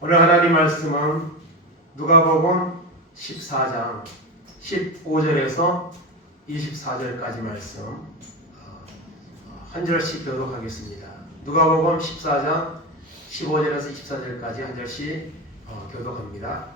오늘 하나님 말씀은 누가복음 14장 15절에서 24절까지 말씀 한 절씩 교독하겠습니다. 누가복음 14장 15절에서 24절까지 한 절씩 교독합니다.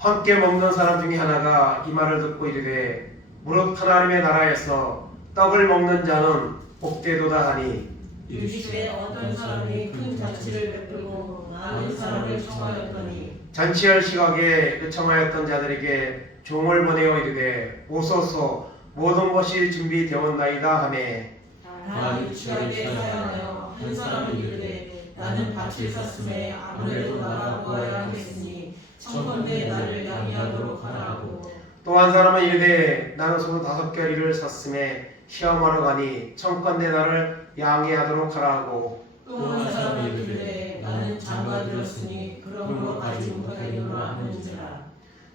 함께 먹는 사람 중에 하나가 이 말을 듣고 이르되 무릇 하나님의 나라에서 떡을 먹는 자는 복되도다 하니 유시에 어떤 사람이 큰 잔치를 베풀고 많은 사람을 청하였더니 잔치할 시각에 그 청하였던 자들에게 종을 보내어 이르되 오소서 모든 것이 준비되었나이다 하매 다 유치하게 사용하여 한 사람은 이르되 나는 밭을 샀음에 아무래도 나가 구하여 하겠으니 청컨대 나를 양해하도록 하라 하고 또 한 사람은 이르되 나는 소는 5겨리를 샀음에 시험하러 가니 청컨대 나를 양해하도록 하라 하고 또 한 사람은 이르되 나는 장가 들었으니 그러므로 가지 못하리로라 하는지라.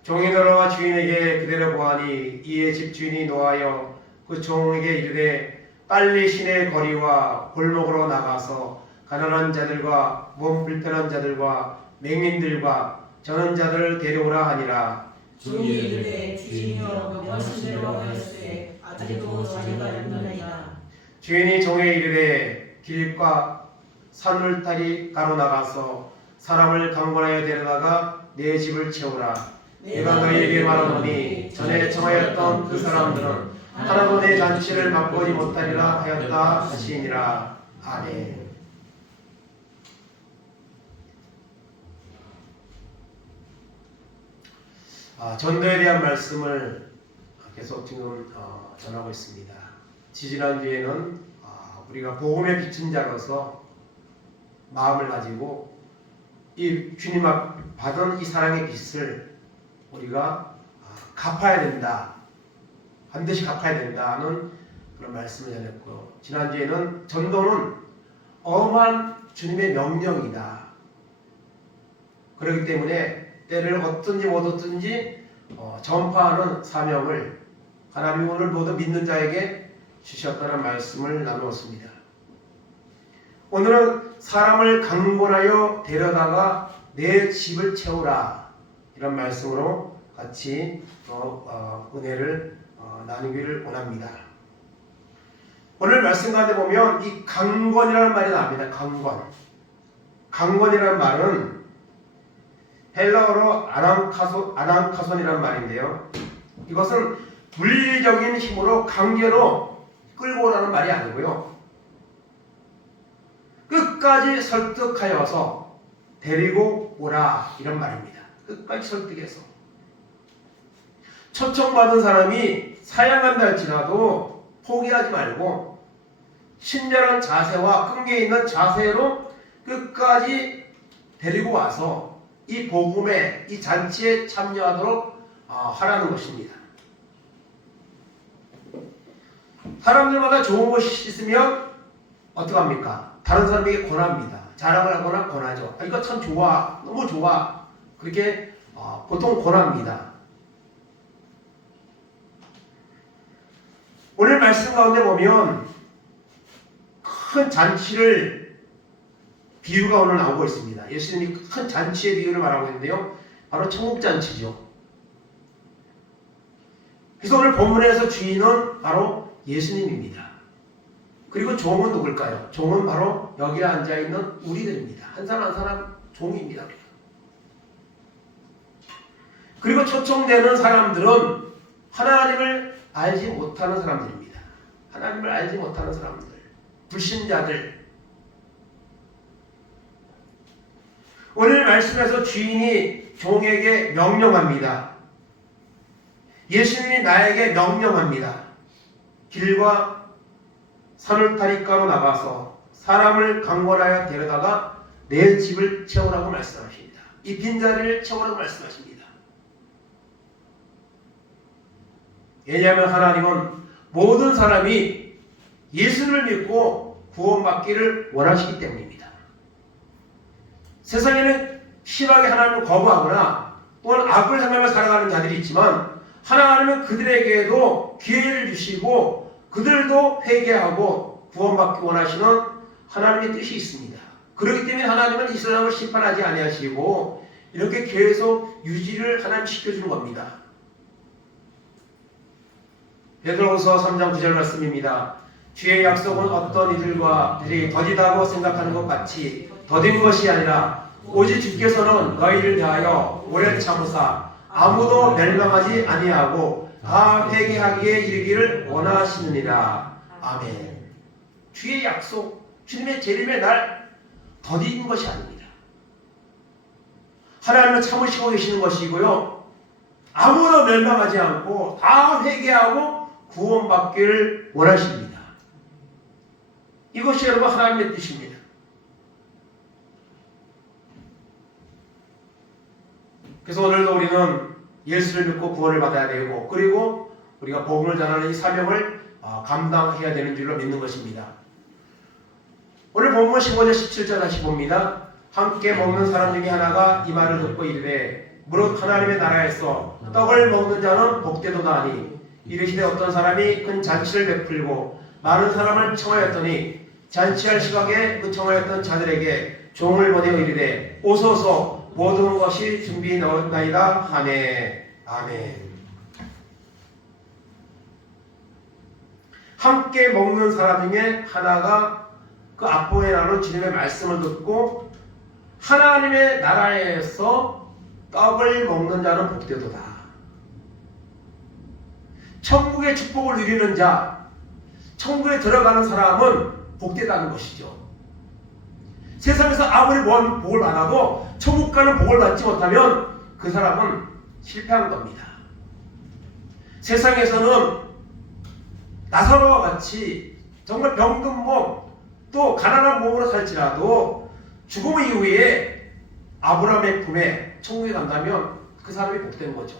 종이 돌아와 주인에게 그대로 보하니 이에 집주인이 노하여 그 종에게 이르되 빨리 시내 거리와 골목으로 나가서 가난한 자들과 몸 불편한 자들과 맹인들과 저는 자들을 데려오라 하니라. 종이 이르되 주인이여 명하신 대로 하였으되 아직도 자리가 없느니라. 주인이 종에 이르되 길과 산울타리 가로 나가서 사람을 강권하여 데려다가 내 집을 채우라. 내가 너희에게 말하노니 전에 청하였던 그 사람들은 하나도 내 잔치를 맛보지 못하리라 하였다 하시니라. 아멘. 전도에 대한 말씀을 계속 지금 전하고 있습니다. 지지난주에는 우리가 복음의 비친 자로서 마음을 가지고 이 주님 앞 받은 이 사랑의 빚을 우리가 갚아야 된다, 반드시 갚아야 된다는 그런 말씀을 전했고요. 지난주에는 전도는 엄한 주님의 명령이다. 그렇기 때문에 때를 얻든지 못 얻든지 전파하는 사명을 하나님이 오늘 모든 믿는 자에게 주셨다는 말씀을 나누었습니다. 오늘은 사람을 강권하여 데려다가 내 집을 채우라, 이런 말씀으로 같이 은혜를 나누기를 원합니다. 오늘 말씀 가운데 보면 이 강권이라는 말이 나옵니다. 강권이라는 말은 헬라어로 아낭카손이라는 말인데요. 이것은 물리적인 힘으로 강제로 끌고 오라는 말이 아니고요. 끝까지 설득하여서 데리고 오라, 이런 말입니다. 끝까지 설득해서. 초청받은 사람이 사양한다 할지라도 포기하지 말고 친절한 자세와 끈기 있는 자세로 끝까지 데리고 와서 이 복음에, 이 잔치에 참여하도록 하라는 것입니다. 사람들마다 좋은 것이 있으면 어떡합니까? 다른 사람에게 권합니다. 자랑을 하거나 권하죠. 이거 참 좋아, 너무 좋아, 그렇게 보통 권합니다. 오늘 말씀 가운데 보면 큰 잔치를 비유가 오늘 나오고 있습니다. 예수님이 큰 잔치의 비유를 말하고 있는데요, 바로 천국잔치죠. 그래서 오늘 본문에서 주인은 바로 예수님입니다. 그리고 종은 누굴까요? 종은 바로 여기에 앉아있는 우리들입니다. 한 사람 한 사람 종입니다. 그리고 초청되는 사람들은 하나님을 알지 못하는 사람들입니다. 하나님을 알지 못하는 사람들, 불신자들. 오늘 말씀에서 주인이 종에게 명령합니다. 예수님이 나에게 명령합니다. 길과 산울타리가로 나가서 사람을 강권하여 데려다가 내 집을 채우라고 말씀하십니다. 이 빈자리를 채우라고 말씀하십니다. 왜냐하면 하나님은 모든 사람이 예수를 믿고 구원받기를 원하시기 때문입니다. 세상에는 심하게 하나님을 거부하거나 또는 악을 행하며 살아가는 자들이 있지만 하나님은 그들에게도 기회를 주시고 그들도 회개하고 구원받기 원하시는 하나님의 뜻이 있습니다. 그렇기 때문에 하나님은 이스라엘을 심판하지 아니하시고 이렇게 계속 유지를 하나님 시켜주는 겁니다. 베드로후서 3장 9절 말씀입니다. 주의 약속은 어떤 이들이 더디다고 생각하는 것 같이 더딘 것이 아니라 오직 주께서는 너희를 대하여 오래 참으사 아무도 멸망하지 아니하고 다 회개하기에 이르기를 원하시느니라. 아멘. 주의 약속, 주님의 재림의 날 더딘 것이 아닙니다. 하나님은 참으시고 계시는 것이고요. 아무도 멸망하지 않고 다 회개하고 구원받기를 원하십니다. 이것이 여러분 하나님의 뜻입니다. 그래서 오늘도 우리는 예수를 믿고 구원을 받아야 되고 그리고 우리가 복음을 전하는 이 사명을 감당해야 되는 줄로 믿는 것입니다. 오늘 본문 15절 17절 다시 봅니다. 함께 먹는 사람 중에 하나가 이 말을 듣고 이르되 무릇 하나님의 나라에서 떡을 먹는 자는 복되도다 하니 이르시되 어떤 사람이 큰 잔치를 베풀고 많은 사람을 청하였더니 잔치할 시각에 그 청하였던 자들에게 종을 보내어 이르되 오소서 모든 것이 준비 되었나이다 하네. 아멘. 함께 먹는 사람 중에 하나가 그 앞부분에 나오는 주님의 말씀을 듣고 하나님의 나라에서 떡을 먹는 자는 복되도다. 천국의 축복을 누리는 자, 천국에 들어가는 사람은 복되다는 것이죠. 세상에서 아무리 먼 복을 받아도 천국 가는 복을 받지 못하면 그 사람은 실패한 겁니다. 세상에서는 나사로와 같이 정말 병든 몸, 또 가난한 몸으로 살지라도 죽음 이후에 아브라함의 품에 천국에 간다면 그 사람이 복된 거죠.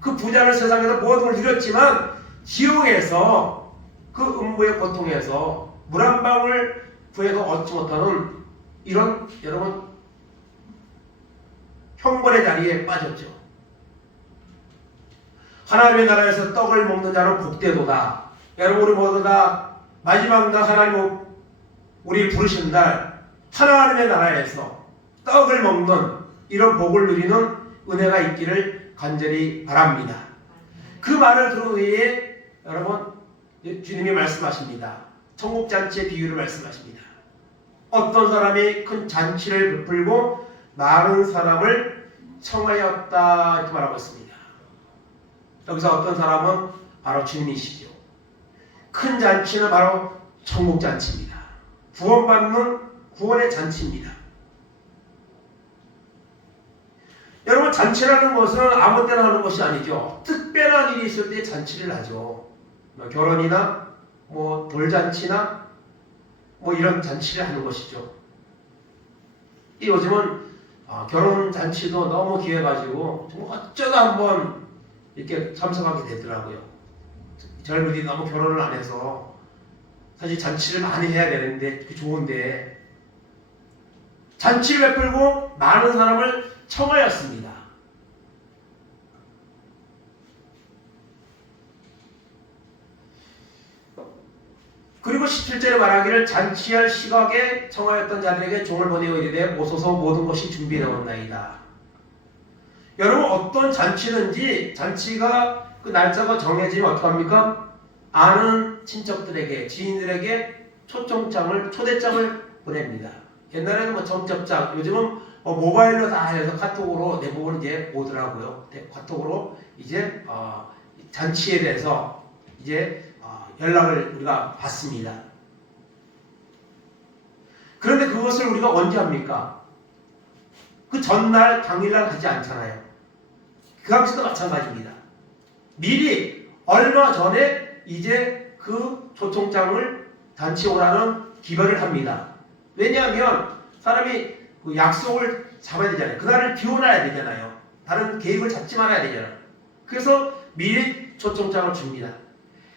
그 부자는 세상에서 모든 걸 누렸지만 지옥에서 그 음부의 고통에서 물 한 방울 구해서 얻지 못하는 이런 여러분 형벌의 자리에 빠졌죠. 하나님의 나라에서 떡을 먹는 자는 복되도다. 여러분 우리 모두 다 마지막 날 하나님 우리 부르신 날 하나님의 나라에서 떡을 먹는 이런 복을 누리는 은혜가 있기를 간절히 바랍니다. 그 말을 들은 후에 여러분 주님이 말씀하십니다. 천국잔치의 비유를 말씀하십니다. 어떤 사람이 큰 잔치를 베풀고 많은 사람을 청하였다 이렇게 말하고 있습니다. 여기서 어떤 사람은 바로 주님이시죠. 큰 잔치는 바로 천국잔치입니다. 구원받는 구원의 잔치입니다. 여러분 잔치라는 것은 아무 때나 하는 것이 아니죠. 특별한 일이 있을 때 잔치를 하죠. 결혼이나 돌잔치나 이런 잔치를 하는 것이죠. 요즘은 결혼 잔치도 너무 귀해가지고 어쩌다 한번 이렇게 참석하게 되더라고요. 젊은이들이 너무 결혼을 안 해서 사실 잔치를 많이 해야 되는데 그게 좋은데 잔치를 베풀고 많은 사람을 청하였습니다. 그리고 17절에 말하기를 잔치할 시각에 청하였던 자들에게 종을 보내어 이르되 오소서 모든 것이 준비되었나이다. 여러분 어떤 잔치든지 잔치가 그 날짜가 정해지면 어떡합니까? 아는 친척들에게 지인들에게 초대장을 보냅니다. 옛날에는 청첩장, 요즘은 모바일로 다 해서 카톡으로 대부분 이제 오더라고요. 카톡으로 이제 잔치에 대해서 이제 연락을 우리가 받습니다. 그런데 그것을 우리가 언제 합니까? 그 전날 당일날 하지 않잖아요. 그 당시도 마찬가지입니다. 미리 얼마 전에 이제 그 초청장을 잔치 오라는 기별을 합니다. 왜냐하면 사람이 그 약속을 잡아야 되잖아요. 그날을 비워놔야 되잖아요. 다른 계획을 잡지 말아야 되잖아요. 그래서 미리 초청장을 줍니다.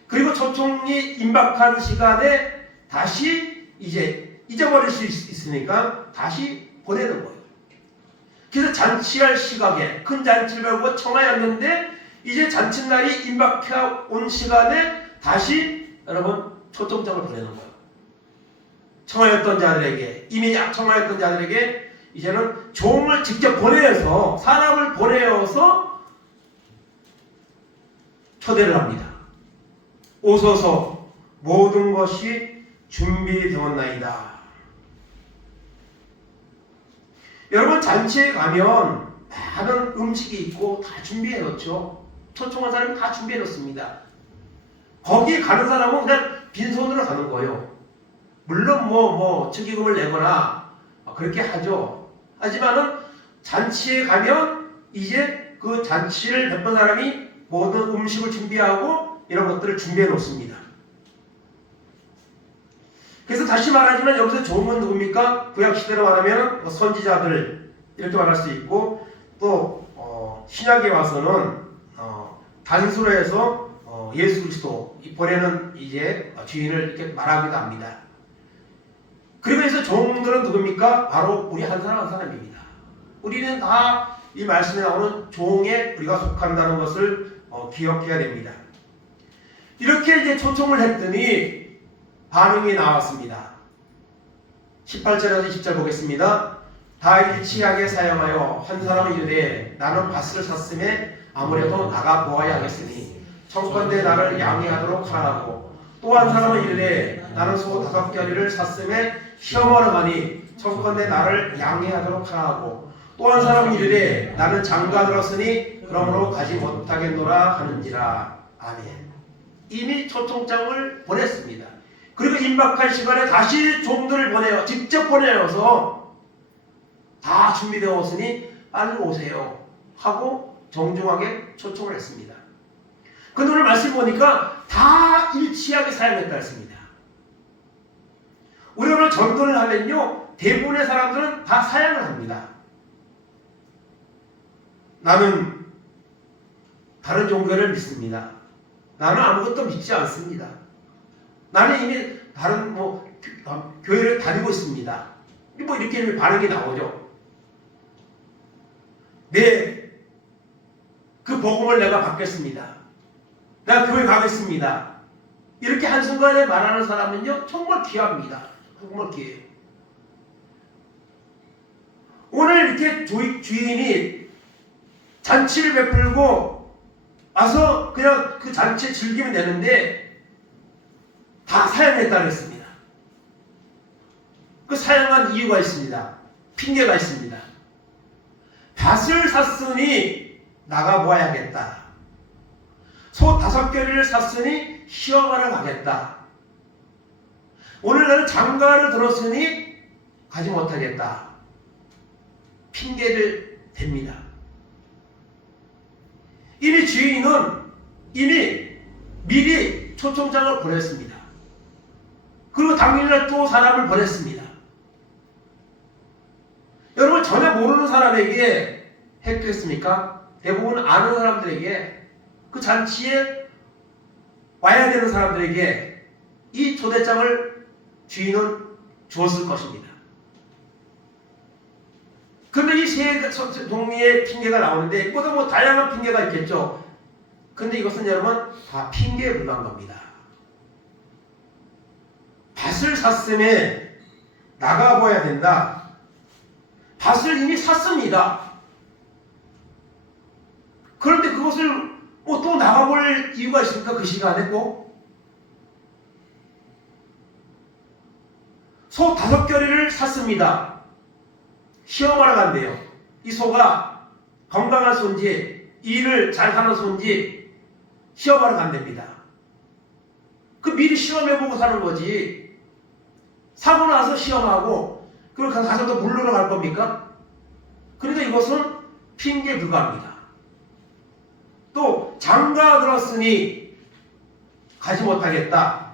그리고 초청이 임박한 시간에 다시 이제 잊어버릴 수 있으니까 다시 보내는 거예요. 그래서 잔치할 시각에 큰 잔치를 배우고 청하였는데 이제 잔칫날이 임박해 온 시간에 다시 여러분 초청장을 보내는 거예요. 청하였던 자들에게, 이미 청하였던 자들에게 이제는 종을 직접 보내어서, 사람을 보내어서 초대를 합니다. 오소서, 모든 것이 준비되었나이다. 여러분, 잔치에 가면 많은 음식이 있고 다 준비해 놓죠. 초청한 사람이 다 준비해 놓습니다. 거기 가는 사람은 그냥 빈손으로 가는 거예요. 물론 축의금을 내거나 그렇게 하죠. 하지만은 잔치에 가면 이제 그 잔치를 베푼 사람이 모든 음식을 준비하고 이런 것들을 준비해 놓습니다. 그래서 다시 말하지만 여기서 종은 누굽니까? 구약 시대로 말하면 선지자들 이렇게 말할 수 있고, 또 신약에 와서는 단수로 해서 예수 그리스도 보내는 이제 주인을 이렇게 말하기도 합니다. 그리고 해서 종들은 누굽니까? 바로 우리 한 사람 한 사람입니다. 우리는 다 이 말씀에 나오는 종에 우리가 속한다는 것을 기억해야 됩니다. 이렇게 이제 초청을 했더니 반응이 나왔습니다. 18절에서 20절 보겠습니다. 다 일치하게 사용하여 한 사람은 이르되 나는 밭을 샀음에 아무래도 나가 보아야 하겠으니 청컨대 나를 양해하도록 하라고, 또 한 사람은 이르되 나는 소 5겨리를 샀음에 시험하러 가니 청컨대 나를 양해하도록 하라고, 또 한 사람은 이르되 나는 장가 들었으니 그러므로 가지 못하겠노라 하는지라. 아멘. 이미 초청장을 보냈습니다. 그리고 임박한 시간에 다시 종들을 보내요. 직접 보내어서 다 준비되었으니 빨리 오세요 하고 정중하게 초청을 했습니다. 근데 오늘 말씀 보니까 다 일치하게 사용했다 했습니다. 우리 오늘 전도를 하면요, 대부분의 사람들은 다 사양을 합니다. 나는 다른 종교를 믿습니다. 나는 아무것도 믿지 않습니다. 나는 이미 다른 교회를 다니고 있습니다. 이렇게 반응이 나오죠. 그 복음을 내가 받겠습니다. 내가 교회 가겠습니다. 이렇게 한순간에 말하는 사람은요, 정말 귀합니다. 정말 귀해요. 오늘 이렇게 주인이 잔치를 베풀고 와서 그냥 그 잔치에 즐기면 되는데 다 사양했다고 했습니다. 그 사양한 이유가 있습니다. 핑계가 있습니다. 밭을 샀으니 나가보아야겠다. 소 5겨리를 샀으니 시험하러 가겠다. 오늘 나는 장가를 들었으니 가지 못하겠다. 핑계를 댑니다. 이미 주인은 미리 초청장을 보냈습니다. 그리고 당일날 또 사람을 보냈습니다. 여러분, 전혀 모르는 사람에게 했겠습니까? 대부분 아는 사람들에게, 그 잔치에 와야 되는 사람들에게 이 초대장을 주인은 주었을 것입니다. 그런데 이 세 종류의 핑계가 나오는데, 이보다 다양한 핑계가 있겠죠. 근데 이것은 여러분 다 핑계에 불과한 겁니다. 밭을 샀음에 나가봐야 된다. 밭을 이미 샀습니다. 그런데 그것을 또 나가볼 이유가 있습니까? 그 시간에 꼭? 소 5겨리를 샀습니다. 시험하러 간대요. 이 소가 건강한 소인지 일을 잘하는 소인지 시험하러 간답니다. 그 미리 시험해보고 사는 거지. 사고 나서 시험하고 그걸 가서 또 물러러 갈 겁니까? 그러니까 이것은 핑계에 불과합니다. 또 장가 들었으니 가지 못하겠다.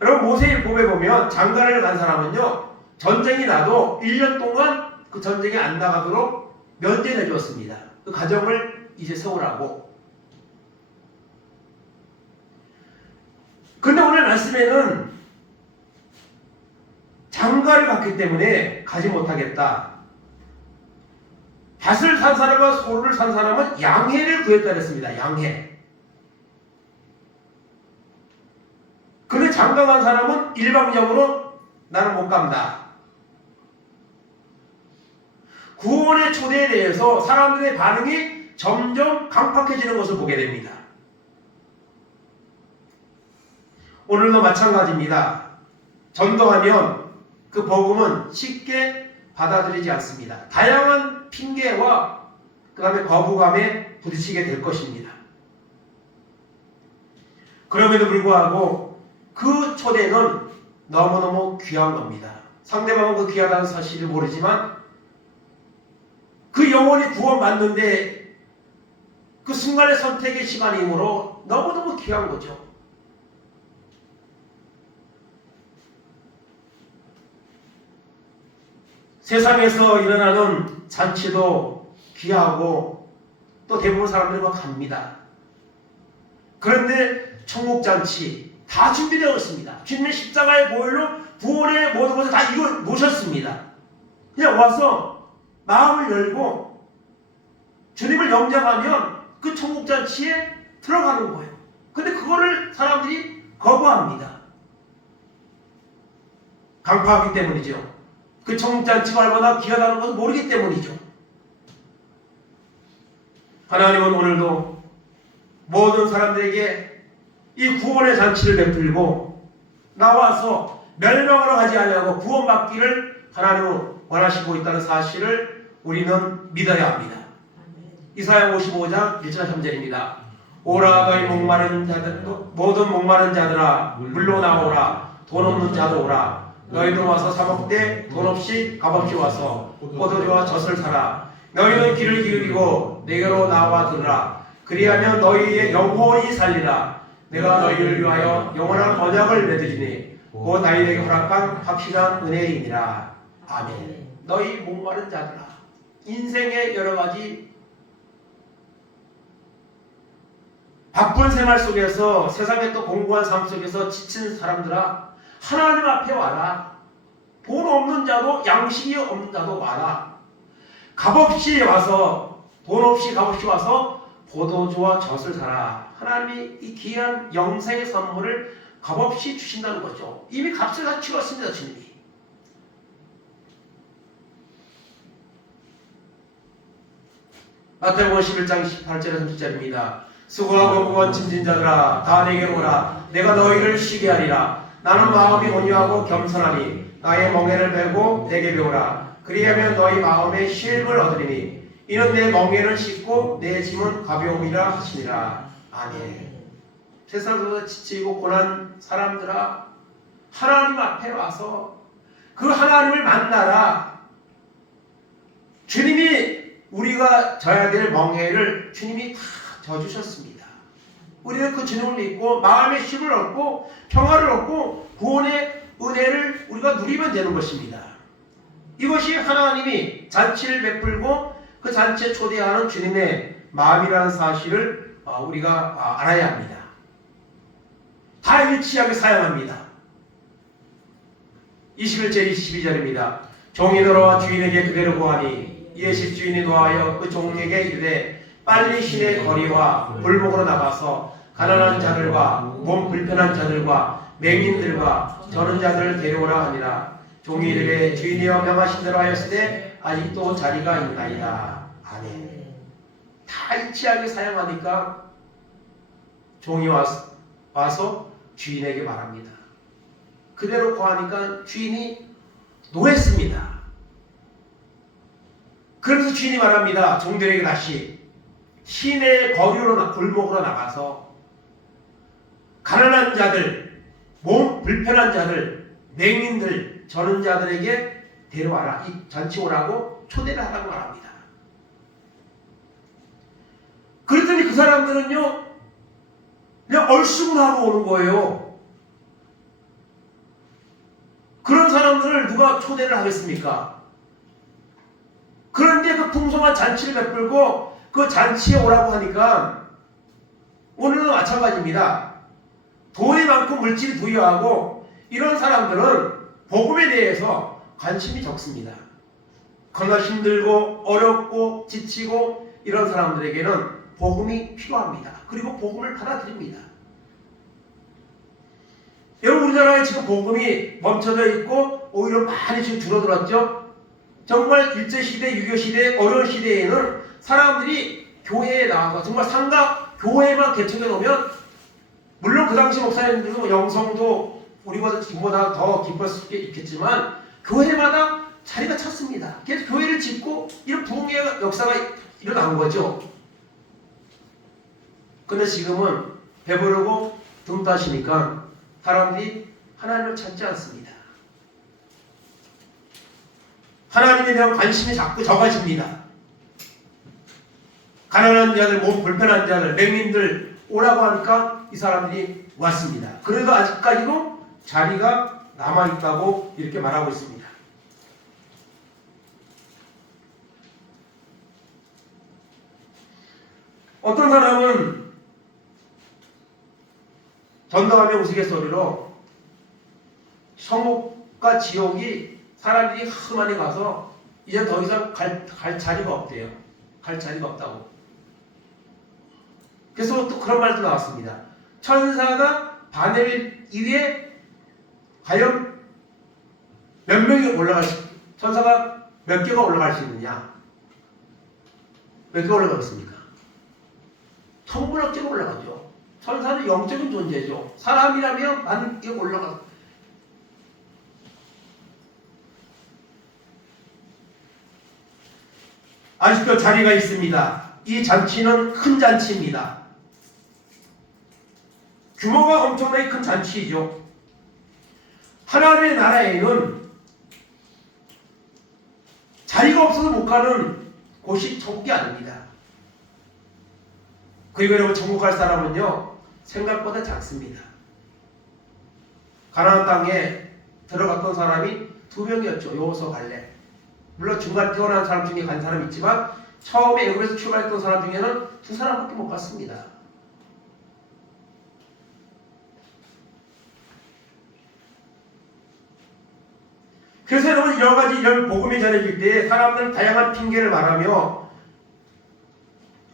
여러분, 모세일법에 보면 장가를 간 사람은요, 전쟁이 나도 1년 동안 그 전쟁에 안 나가도록 면제해 주었습니다. 그 가정을 이제 세우라고. 근데 오늘 말씀에는 장가를 갔기 때문에 가지 못하겠다. 밭을 산 사람과 소를 산 사람은 양해를 구했다 그랬습니다. 양해. 근데 장가 간 사람은 일방적으로 나는 못 간다. 구원의 초대에 대해서 사람들의 반응이 점점 강팍해지는 것을 보게 됩니다. 오늘도 마찬가지입니다. 전도하면 그 복음은 쉽게 받아들이지 않습니다. 다양한 핑계와 그 다음에 거부감에 부딪히게 될 것입니다. 그럼에도 불구하고 그 초대는 너무너무 귀한 겁니다. 상대방은 그 귀하다는 사실을 모르지만 그 영혼이 구원받는데 그 순간의 선택의 시간이므로 너무너무 귀한 거죠. 세상에서 일어나는 잔치도 귀하고 또 대부분 사람들이 막 갑니다. 그런데 천국잔치 다 준비되어 있습니다. 주님의 십자가의 보혈로 구원의 모든 것을 다 이루어 놓으셨습니다. 그냥 와서 마음을 열고 주님을 영접하면 그 천국잔치에 들어가는 거예요. 근데 그거를 사람들이 거부합니다. 강파하기 때문이죠. 그 천국잔치가 얼마나 귀하다는 것을 모르기 때문이죠. 하나님은 오늘도 모든 사람들에게 이 구원의 잔치를 베풀고 나와서 멸망으로 가지 아니하고 구원받기를 하나님은 원하시고 있다는 사실을 우리는 믿어야 합니다. 이사야 55장 1절 3절입니다. 오라 너희 목마른 자들 모든 목마른 자들아 물로 나오라. 돈 없는 자도 오라. 너희도 와서 사 먹되 돈 없이 값없이 와서 포도주와 젖을 사라. 너희는 귀를 기울이고 내게로 나와 들으라. 그리하면 너희의 영혼이 살리라. 내가 너희를 위하여 영원한 언약을 맺으리니 곧 다윗에게 허락한 확실한 은혜이니라. 아멘. 너희 목마른 자들아, 인생의 여러 가지 바쁜 생활 속에서 세상의 또 공고한 삶 속에서 지친 사람들아, 하나님 앞에 와라. 돈 없는 자도 양식이 없는 자도 와라. 값없이 와서 돈 없이 값없이 와서 포도주와 젖을 사라. 하나님이 이 귀한 영생의 선물을 값없이 주신다는 거죠. 이미 값을 다 치렀습니다. 주님이. 마태복음 11장 18절에서 20절입니다. 수고하고 무거운 짐진 자들아 다 내게로 오라. 내가 너희를 쉬게 하리라. 나는 마음이 온유하고 겸손하니 나의 멍에를 메고 내게 배우라. 그리하면 너희 마음에 쉼을 얻으리니 이는 내 멍에를 씻고 내 짐은 가벼움이라 하시니라. 아멘. 세상에서 지치고 고난 사람들아, 하나님 앞에 와서 그 하나님을 만나라. 주님이 우리가 져야 될 멍에를 주님이 다 져주셨습니다. 우리는 그 주님을 믿고 마음의 쉼을 얻고 평화를 얻고 구원의 은혜를 우리가 누리면 되는 것입니다. 이것이 하나님이 잔치를 베풀고 그 잔치에 초대하는 주님의 마음이라는 사실을 우리가 알아야 합니다. 다 일치하게 사용합니다. 21절 22절입니다. 종이 들어와 주인에게 그대로 구하니 이에 집주인이 노하여 그 종에게 이르되 빨리 시내 거리와 골목으로 나가서 가난한 자들과 몸 불편한 자들과 맹인들과 저는 자들을 데려오라 하니라. 종이 이르되 주인이여 명하신 대로 하였으되 아직도 자리가 있나이다. 아멘. 다 일치하게 사용하니까 종이 와서 주인에게 말합니다. 그대로 구하니까 주인이 노했습니다. 그래서 주인이 말합니다. 종들에게 다시 시내 거리로 골목으로 나가서 가난한 자들, 몸 불편한 자들, 맹인들, 저런 자들에게 데려와라. 이 잔치 오라고 초대를 하라고 말합니다. 그랬더니 그 사람들은요, 그냥 얼씨구나 하고 오는 거예요. 그런 사람들을 누가 초대를 하겠습니까? 그런데 그 풍성한 잔치를 베풀고 그 잔치에 오라고 하니까 오늘은 마찬가지입니다. 돈이 많고 물질이 부유하고 이런 사람들은 복음에 대해서 관심이 적습니다. 그러나 힘들고 어렵고 지치고 이런 사람들에게는 복음이 필요합니다. 그리고 복음을 받아들입니다. 여러분, 우리나라에 지금 복음이 멈춰져 있고 오히려 많이 지금 줄어들었죠. 정말 일제시대, 유교시대, 어려운 시대에는 사람들이 교회에 나와서 정말 상가 교회만 개척해 놓으면, 물론 그 당시 목사님들도 영성도 우리보다 지금보다 더 깊었을 수 있겠지만 교회마다 자리가 찼습니다. 그래서 교회를 짓고 이런 부흥의 역사가 일어난 거죠. 근데 지금은 배부르고 등 따시니까 사람들이 하나님을 찾지 않습니다. 하나님에 대한 관심이 자꾸 적어집니다. 가난한 자들, 몸 불편한 자들, 맹인들 오라고 하니까 이 사람들이 왔습니다. 그래도 아직까지도 자리가 남아있다고 이렇게 말하고 있습니다. 어떤 사람은 전도하며 우스갯소리로 천국과 지옥이 사람들이 하도 많이 가서 이제 더 이상 갈 자리가 없대요. 갈 자리가 없다고. 그래서 또 그런 말도 나왔습니다. 천사가 바늘 위에 과연 몇 명이 올라갈 수, 천사가 몇 개가 올라갈 수 있느냐? 몇 개가 올라가겠습니까? 천분의 개가 올라가죠. 천사는 영적인 존재죠. 사람이라면 바늘 위에 올라가. 아직도 자리가 있습니다. 이 잔치는 큰 잔치입니다. 규모가 엄청나게 큰 잔치이죠. 하나님의 나라에는 자리가 없어서 못 가는 곳이 천국이 아닙니다. 그리고 여러분, 천국 갈 사람은요 생각보다 작습니다. 가나안 땅에 들어갔던 사람이 2명이었죠. 여호수아 갈렙. 물론 중간 태어난 사람 중에 간 사람이 있지만 처음에 애굽에서 출발했던 사람 중에는 2사람밖에 못 갔습니다. 그래서 여러분, 여러가지 이런 복음이 전해질 때 사람들은 다양한 핑계를 말하며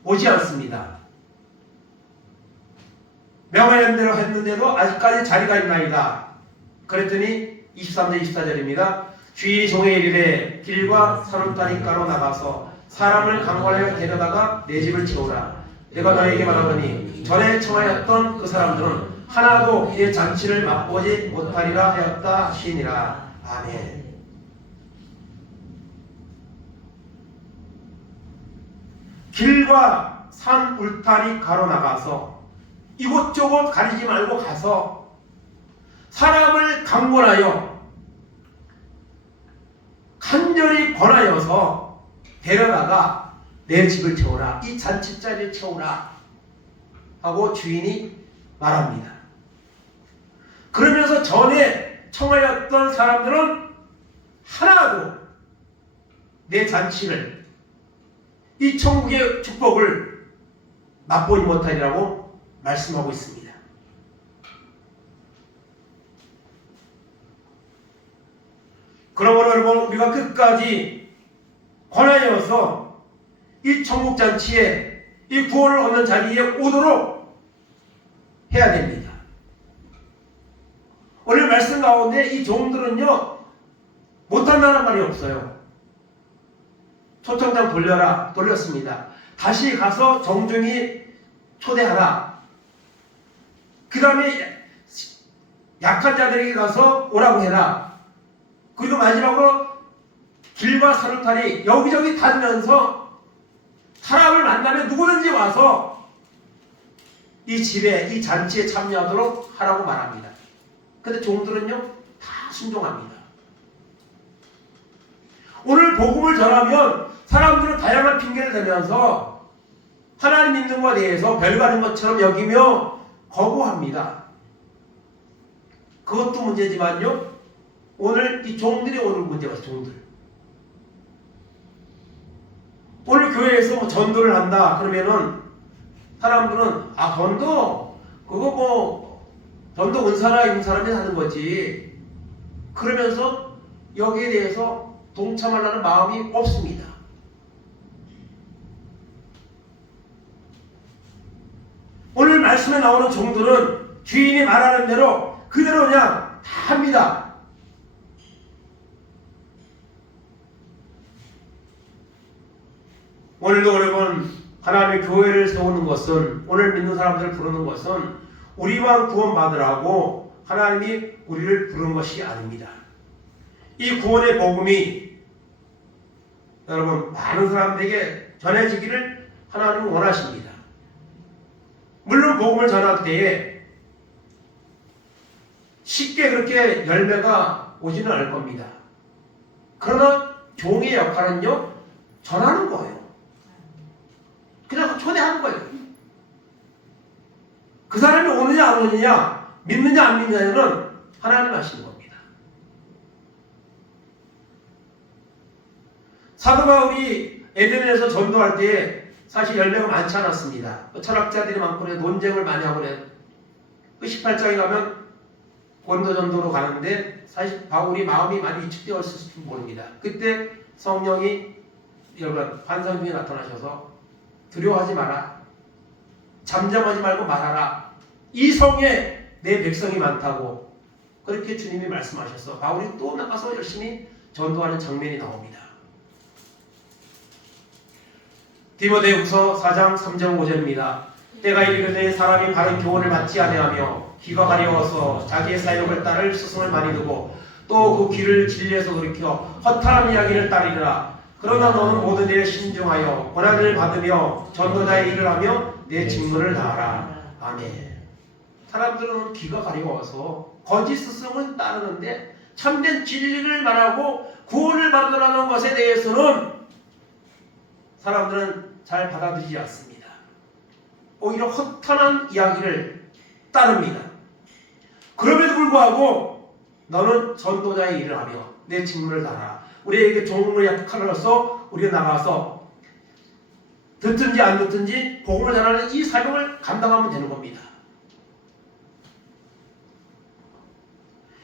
오지 않습니다. 명하는 대로 했는데도 아직까지 자리가 있나이다. 그랬더니 23절 24절입니다. 주인이 종에게 이르되 길과 사뭇다리가로 나가서 사람을 강권하여 데려다가 내 집을 채우라. 내가 너에게 말하더니 전에 청하였던 그 사람들은 하나도 이의 잔치를 맛보지 못하리라 하였다 하시니라. 아멘. 길과 산 울타리 가로 나가서 이곳저곳 가리지 말고 가서 사람을 강권하여 간절히 권하여서 데려다가 내 집을 채우라. 이 잔치자리를 채우라 하고 주인이 말합니다. 그러면서 전에 청하였던 사람들은 하나도 내 잔치를, 이 천국의 축복을 맛보지 못하리라고 말씀하고 있습니다. 그러므로 여러분, 우리가 끝까지 권하여서 이 천국잔치에, 이 구원을 얻는 자리에 오도록 해야 됩니다. 오늘 말씀 가운데 이 종들은요 못한다는 말이 없어요. 초청장 돌려라. 돌렸습니다. 다시 가서 정중히 초대하라. 그 다음에 약한 자들에게 가서 오라고 해라. 그리고 마지막으로 길과 산울타리 여기저기 다니면서 사람을 만나면 누구든지 와서 이 집에, 이 잔치에 참여하도록 하라고 말합니다. 근데 종들은요 다 순종합니다. 오늘 복음을 전하면 사람들은 다양한 핑계를 대면서 하나님 믿는 것에 대해서 별가는 것처럼 여기며 거부합니다. 그것도 문제지만요, 오늘 이 종들이 오늘 문제가 있어요. 종들. 오늘 교회에서 뭐 전도를 한다 그러면은 사람들은 전도 그거 뭐 전도 은사나 있는 사람이 하는 거지, 그러면서 여기에 대해서 동참하려는 마음이 없습니다. 오늘 말씀에 나오는 종들은 주인이 말하는 대로 그대로 그냥 다 합니다. 오늘도 여러분 하나님의 교회를 세우는 것은, 오늘 믿는 사람들을 부르는 것은 우리만 구원받으라고 하나님이 우리를 부른 것이 아닙니다. 이 구원의 복음이 여러분 많은 사람들에게 전해지기를 하나님은 원하십니다. 물론 복음을 전할 때에 쉽게 그렇게 열매가 오지는 않을 겁니다. 그러나 종의 역할은요, 전하는 거예요. 그냥 초대하는 거예요. 그 사람이 오느냐 안 오느냐, 믿느냐 안 믿느냐는 하나님 아시는 겁니다. 사도 바울이 에덴에서 전도할 때에 사실 열매가 많지 않았습니다. 철학자들이 많고 그래, 논쟁을 많이 하고 그래. 그 18장에 가면 고린도 전도로 가는데 사실 바울이 마음이 많이 위축되어 있을지 모릅니다. 그때 성령이 여러분 환상 중에 나타나셔서 두려워하지 마라, 잠잠하지 말고 말하라, 이 성에 내 백성이 많다고 그렇게 주님이 말씀하셔서 바울이 또 나가서 열심히 전도하는 장면이 나옵니다. 디모데후서 4장 3절 5절입니다. 때가 이르되 사람이 바른 교훈을 받지 아니하며 귀가 가려워서 자기의 사욕을 따를 스승을 많이 두고 또 그 귀를 진리에서 돌이켜 허탄한 이야기를 따르리라. 그러나 너는 모든 일에 신중하여 권한을 받으며 전도자의 일을 하며 내 직무를 다하라. 아멘. 사람들은 귀가 가려워서 거짓 스승을 따르는데 참된 진리를 말하고 구원을 받으라는 것에 대해서는 사람들은 잘 받아들이지 않습니다. 오히려 허탄한 이야기를 따릅니다. 그럼에도 불구하고 너는 전도자의 일을 하며 내 직무를 다하라. 우리에게 종을 약속하로서 우리가 나가서 듣든지 안 듣든지 복음을 전하는 이 사명을 감당하면 되는 겁니다.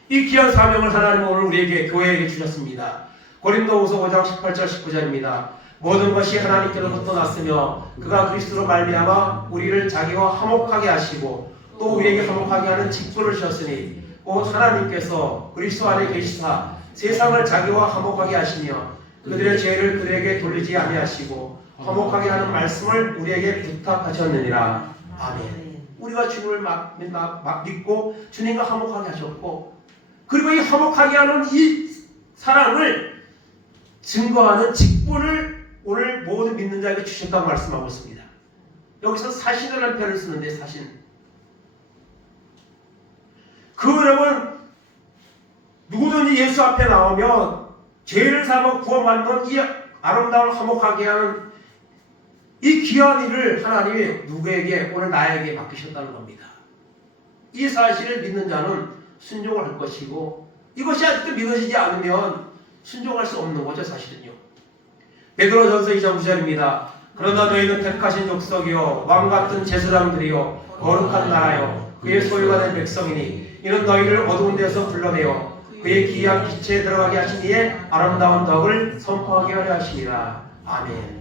이 귀한 사명을 하나님은 오늘 우리에게 교회에게 주셨습니다. 고린도후서 5장 18절 19절입니다. 모든 것이 하나님께로부터 났으며 그가 그리스도로 말미암아 우리를 자기와 화목하게 하시고 또 우리에게 화목하게 하는 직분을 주셨으니 곧 하나님께서 그리스도 안에 계시사 세상을 자기와 화목하게 하시며 그들의 죄를 그들에게 돌리지 아니하시고 화목하게 하는 말씀을 우리에게 부탁하셨느니라. 아멘. 우리가 주님을 믿고 주님과 화목하게 하셨고, 그리고 이 화목하게 하는 이 사랑을 증거하는 직분을 오늘 모든 믿는 자에게 주셨다고 말씀하고 있습니다. 여기서 사신이라는 표현을 쓰는데, 사신. 그 여러분, 누구든지 예수 앞에 나오면 죄를 사고 구원받는 이 아름다운 화목하게 하는 이 귀한 일을 하나님이 누구에게, 오늘 나에게 맡기셨다는 겁니다. 이 사실을 믿는 자는 순종을 할 것이고, 이것이 아직도 믿어지지 않으면 순종할 수 없는 거죠, 사실은요. 베드로전서 2장 9절입니다. 그러나 너희는 택하신 족속이요 왕같은 제사장들이요 거룩한 나라요 그의 소유가 된 백성이니 이는 너희를 어두운 데서 불러내어 그의 기이한 빛에 들어가게 하신 이의 아름다운 덕을 선포하게 하려 하시니라. 아멘.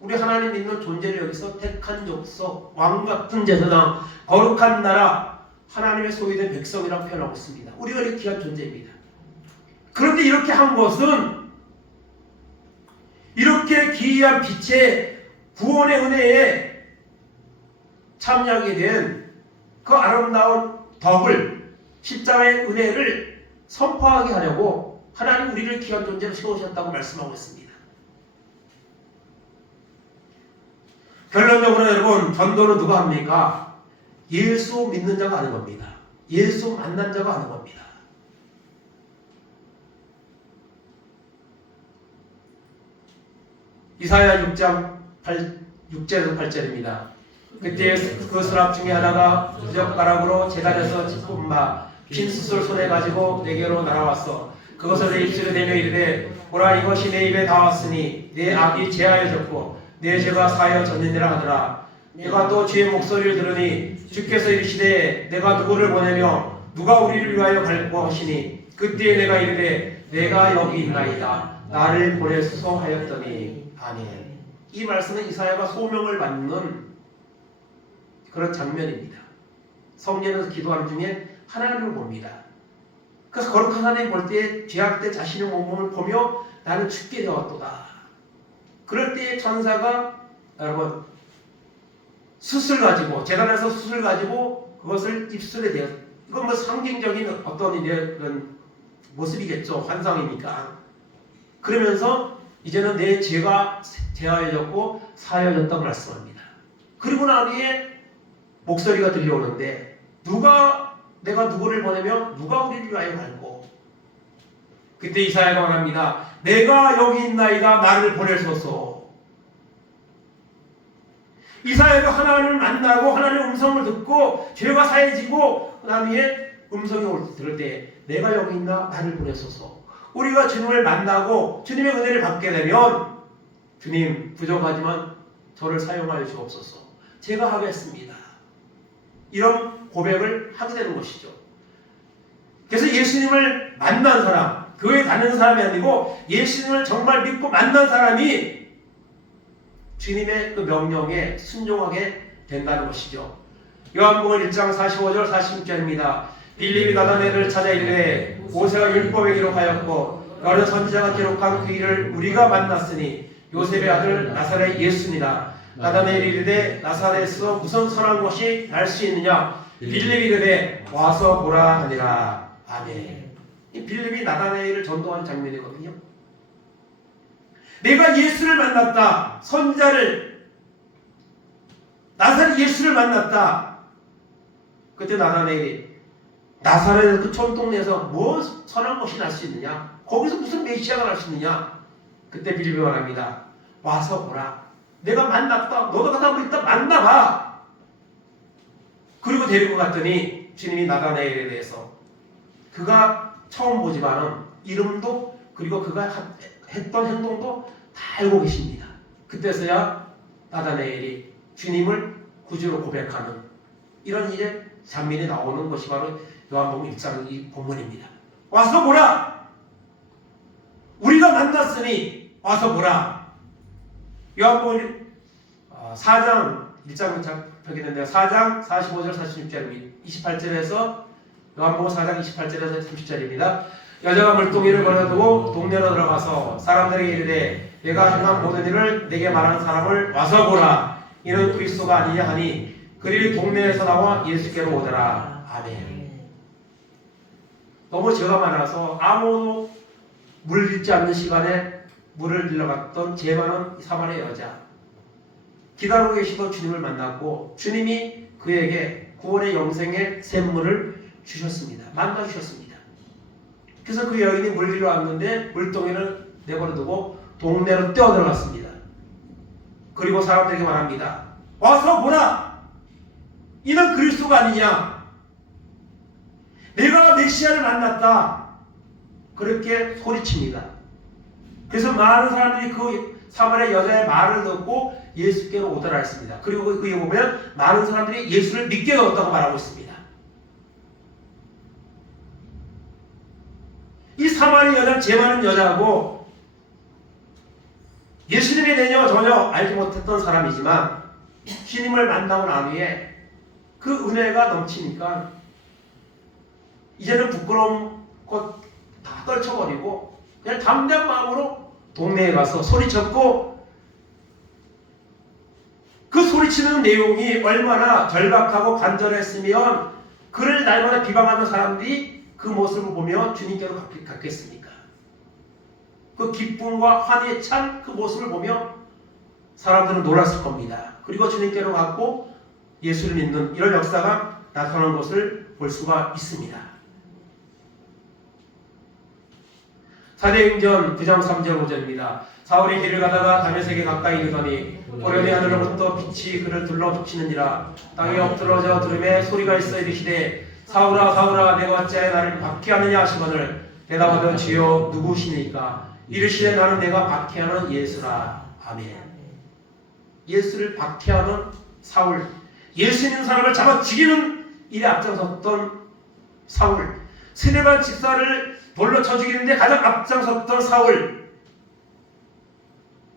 우리 하나님 믿는 존재를 여기서 택한 족속, 왕같은 제사장, 거룩한 나라, 하나님의 소유된 백성이라고 표현하고 있습니다. 우리가 이렇게 귀한 존재입니다. 그런데 이렇게 한 것은 이렇게 기이한 빛의 구원의 은혜에 참여하게 된 그 아름다운 덕을, 십자가의 은혜를 선포하게 하려고 하나님 우리를 귀한 존재로 세우셨다고 말씀하고 있습니다. 결론적으로 여러분, 전도는 누가 합니까? 예수 믿는 자가 하는 겁니다. 예수 만난 자가 하는 겁니다. 이사야 6장 6절에서 8절입니다. 그때 그 수납 중에 하나가 부젓가락으로 제단에서 짚은 바 빈 숯을 손에 가지고 내게로 날아왔어. 그것을 내 입술에 대며 이르되 보라, 이것이 내 입에 닿았으니 내 악이 제하여졌고 내 죄가 사하여졌느니라 하더라. 내가 또 주의 목소리를 들으니 주께서 이르시되 내가 누구를 보내며 누가 우리를 위하여 갈고 하시니 그때에 내가 이르되 내가 여기 있나이다. 나를 보내소서 하였더니. 아멘. 이 말씀은 이사야가 소명을 받는 그런 장면입니다. 성전에서 기도하는 중에 하나님을 봅니다. 그래서 거룩한 하나님 볼 때 죄악 때 자신의 몸을 보며 나는 죽게 되었도다. 그럴 때 천사가 여러분 숯을 가지고 제단에서 숯을 가지고 그것을 입술에 대어 이건 뭐 상징적인 어떤 이런 모습이겠죠. 환상이니까. 그러면서 이제는 내 죄가 제하여졌고 사하여졌다고 말씀합니다. 그리고 난 후에 목소리가 들려오는데 내가 누구를 보내며 누가 우리를 위하여 갈고 그때 이사야가 말합니다. 내가 여기 있나이다 나를 보내소서. 이사야가 하나님을 만나고 하나님의 음성을 듣고 죄가 사해지고 그 다음에 음성이 들을 때 내가 여기 있나 나를 보내소서. 우리가 주님을 만나고 주님의 은혜를 받게 되면 주님 부족하지만 저를 사용하여 주옵소서. 제가 하겠습니다. 이런 고백을 하게 되는 것이죠. 그래서 예수님을 만난 사람, 교회 다니는 사람이 아니고 예수님을 정말 믿고 만난 사람이 주님의 그 명령에 순종하게 된다는 것이죠. 요한복음 1장 45절 46절입니다. 빌립이 나다나엘을 찾아 이르되 모세가 율법에 기록하였고 여러 선지자가 기록한 그 일을 우리가 만났으니 요셉의 아들 나사렛 예수니라. 나다나엘이 이르되 나사렛에서 무슨 선한 것이 날 수 있느냐. 빌립이 이르되 와서 보라 하니라. 아멘. 이 빌립이 나다나엘을 전도한 장면이거든요. 내가 예수를 만났다. 선지자를 나사렛 예수를 만났다. 그때 나다나엘이 나사렛 그 촌동네에서 뭐 선한 것이 날 수 있느냐? 거기서 무슨 메시아가 날 수 있느냐? 그때 빌립이 말합니다. 와서 보라. 내가 만났다. 너도 가다 있다 만나봐. 그리고 데리고 갔더니 주님이 나다나엘에 대해서 그가 처음 보지만은 이름도 그리고 그가 했던 행동도 다 알고 계십니다. 그때서야 나다나엘이 주님을 구주로 고백하는 이런 이제 장면이 나오는 것이 바로 요한복음 1장 이 본문입니다. 와서 보라. 우리가 만났으니 와서 보라. 요한복음 4장 1장 펴게 된대요. 4장 45절 46절 28절에서 요한복음 4장 28절에서 30절입니다. 여자가 물동이를 버려두고 동네로 들어가서 사람들에게 이르되 내가 행한 모든 일을 내게 말하는 사람을 와서 보라. 이는 그리스도가 아니냐 하니 그들이 동네에서 나와 예수께로 오더라. 아멘. 너무 죄가 많아서 아무도 물 잃지 않는 시간에 물을 빌려갔던 죄 많은 사마리아 여자 기다리고 계시던 주님을 만났고 주님이 그에게 구원의 영생의 샘물을 주셨습니다. 만나 주셨습니다. 그래서 그 여인이 물 빌려 왔는데 물동이를 내버려두고 동네로 뛰어들어갔습니다. 그리고 사람들에게 말합니다. 와서 보라. 이는 그리스도가 아니냐. 내가 메시아를 만났다. 그렇게 소리칩니다. 그래서 많은 사람들이 그 사마리아 여자의 말을 듣고 예수께로 오더라 했습니다. 그리고 그에 보면 많은 사람들이 예수를 믿게 되었다고 말하고 있습니다. 이 사마리아 여자는 죄 많은 여자고 예수님에 대해 전혀 알지 못했던 사람이지만 주님을 만나고 난 후에 그 은혜가 넘치니까 이제는 부끄러운 것 다 떨쳐버리고 그냥 담대한 마음으로 동네에 가서 소리쳤고 그 소리치는 내용이 얼마나 절박하고 간절했으면 그를 날마다 비방하는 사람들이 그 모습을 보며 주님께로 갔겠습니까? 그 기쁨과 환희에 찬 그 모습을 보며 사람들은 놀랐을 겁니다. 그리고 주님께로 갔고 예수를 믿는 이런 역사가 나타나는 것을 볼 수가 있습니다. 사도행전 9장 3절 5절입니다. 사울이 길을 가다가 다메섹에 가까이 이르더니 호련히 하늘로부터 빛이 그를 둘러 비치느니라. 땅에 엎드러져 들음에 소리가 있어 이르시되 사울아 사울아 내가 어찌하여 나를 박해하느냐 하시거늘 대답하되 주여 누구시니까 이르시되 나는 내가 박해하는 예수라. 아멘. 예수를 박해하는 사울, 예수 있는 사람을 잡아 죽이는 일에 앞장섰던 사울, 스데반 집사를 돌로 쳐 죽이는데 가장 앞장섰던 사울,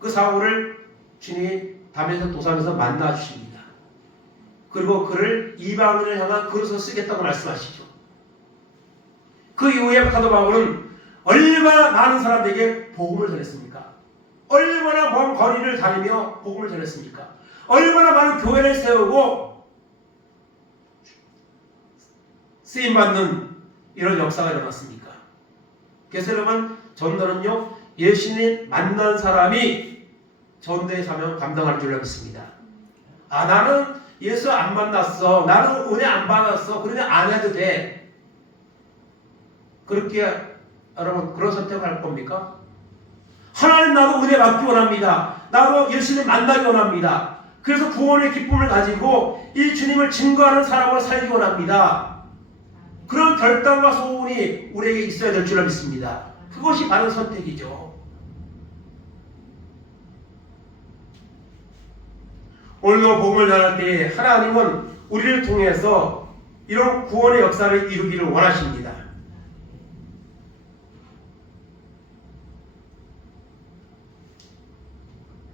그 사울을 주님이 다메섹 도상에서 만나 주십니다. 그리고 그를 이방인을 향한 그릇으로 쓰겠다고 말씀하시죠. 그 이후에 사도 바울은 얼마나 많은 사람들에게 복음을 전했습니까? 얼마나 먼 거리를 다니며 복음을 전했습니까? 얼마나 많은 교회를 세우고 쓰임받는 이런 역사가 일어났습니까? 그래서 여러분, 전도는요, 예수님 만난 사람이 전도의 사명 감당할 줄 믿습니다. 나는 예수 안 만났어, 나는 은혜 안 받았어, 그러면 안 해도 돼. 그렇게 여러분 그런 선택을 할 겁니까? 하나님, 나도 은혜 받기 원합니다. 나도 예수님 만나기 원합니다. 그래서 구원의 기쁨을 가지고 이 주님을 증거하는 사람으로 살기 원합니다. 그런 결단과 소원이 우리에게 있어야 될 줄 믿습니다. 그것이 바른 선택이죠. 오늘도 복음을 전할 때 하나님은 우리를 통해서 이런 구원의 역사를 이루기를 원하십니다.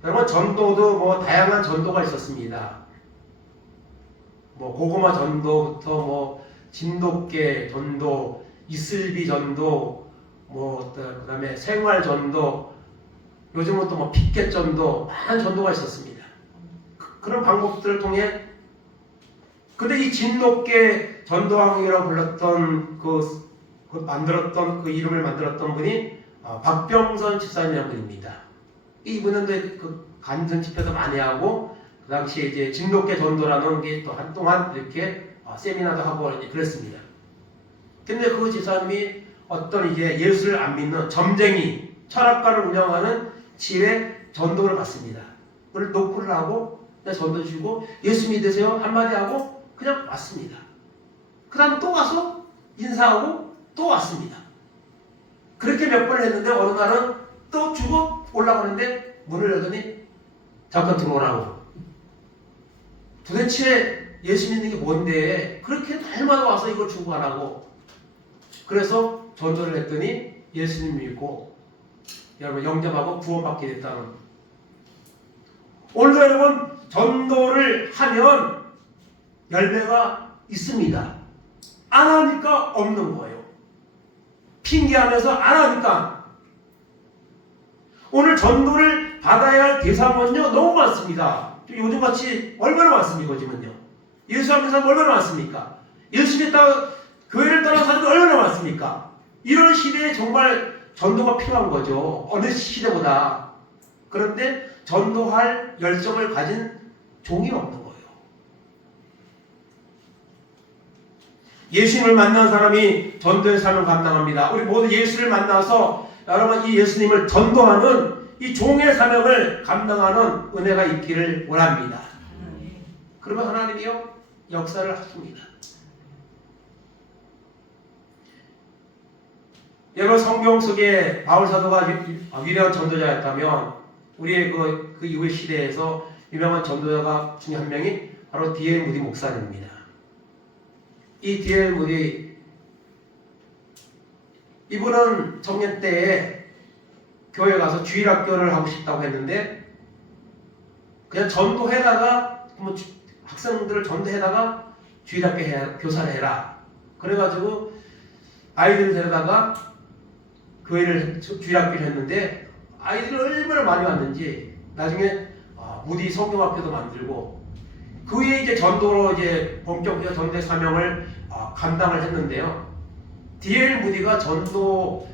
여러분, 전도도 뭐 다양한 전도가 있었습니다. 뭐 고구마 전도부터 뭐 진돗개 전도, 이슬비 전도, 뭐 그다음에 생활 전도, 요즘은 또 뭐 피켓 전도, 많은 전도가 있었습니다. 그런 방법들을 통해, 근데 이 진돗개 전도왕이라고 불렀던 만들었던 그 이름을 만들었던 분이 박병선 집사님이라는 분입니다. 이분은 그 간증 집회도 많이 하고, 그 당시에 이제 진돗개 전도라는 게 또 한동안 이렇게 세미나도 하고 그랬습니다. 근데 그 집사님이 어떤 이제 예수를 안 믿는 점쟁이 철학가를 운영하는 집에 전도를 갔습니다. 그걸 노크를 하고 그냥 전도 주시고 예수 믿으세요 한마디 하고 그냥 왔습니다. 그 다음 또 와서 인사하고 또 왔습니다. 그렇게 몇 번을 했는데 어느 날은 또 주고 올라가는데 문을 열더니 잠깐 들어오라고. 도대체 예수 믿는 게 뭔데 그렇게 날마다 와서 이걸 주고 가라고. 그래서 전도를 했더니 예수님 믿고 여러분 영접하고 구원받게 됐다는. 오늘도 여러분 전도를 하면 열매가 있습니다. 안 하니까 없는 거예요. 핑계하면서 안 하니까. 오늘 전도를 받아야 할 대상은요 너무 많습니다. 요즘같이 얼마나 많습니까? 요즘은요 예수 안 믿는 사람 얼마나 많습니까? 예수 믿다가 교회를 떠난 사람도 얼마나 많습니까? 이런 시대에 정말 전도가 필요한 거죠. 어느 시대보다. 그런데 전도할 열정을 가진 종이 없는 거예요. 예수님을 만난 사람이 전도의 삶을 감당합니다. 우리 모두 예수를 만나서 여러분 이 예수님을 전도하는 이 종의 사명을 감당하는 은혜가 있기를 원합니다. 그러면 하나님이요 역사를 하십니다. 여러분 성경 속에 바울 사도가 위대한 전도자였다면 우리의 그 이후의 시대에서 유명한 전도자가 중에 한 명이 바로 D.L. 무디 목사님입니다. 이 D.L. 무디 이분은 청년 때에 교회 가서 주일학교를 하고 싶다고 했는데 그냥 전도해다가 뭐 학생들을 전도해다가 주일학교 교사를 해라. 그래가지고 아이들 데려다가 교회를 주일학교를 했는데 아이들이 얼마나 많이 왔는지 나중에 무디 성경학교도 만들고 그 후에 이제 전도로 이제 본격적인 전도의 사명을 감당을 했는데요. D.L. 무디가 전도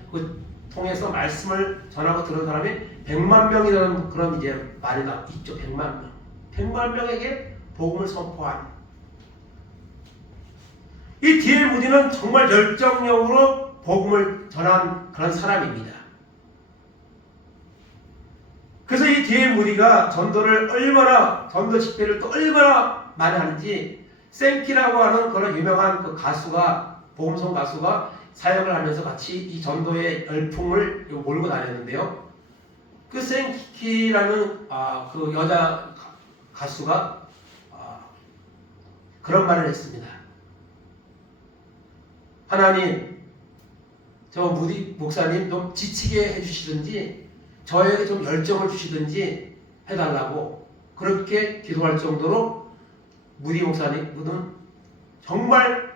통해서 말씀을 전하고 들은 사람이 100만 명이라는 그런 이제 말이 있죠. 100만 명. 100만 명에게 복음을 선포한 이 D.L. 무디는 정말 열정적으로 복음을 전한 그런 사람입니다. 그래서 이 D.L. 무디가 전도를 얼마나 전도 집회를 또 얼마나 많이 하는지 생키라고 하는 그런 유명한 그 가수가 복음성 가수가 사역을 하면서 같이 이 전도의 열풍을 몰고 다녔는데요. 그 생키라는 그 여자 가수가 그런 말을 했습니다. 하나님, 저 무디 목사님 좀 지치게 해주시든지 저에게 좀 열정을 주시든지 해달라고 그렇게 기도할 정도로 무디 목사님은 정말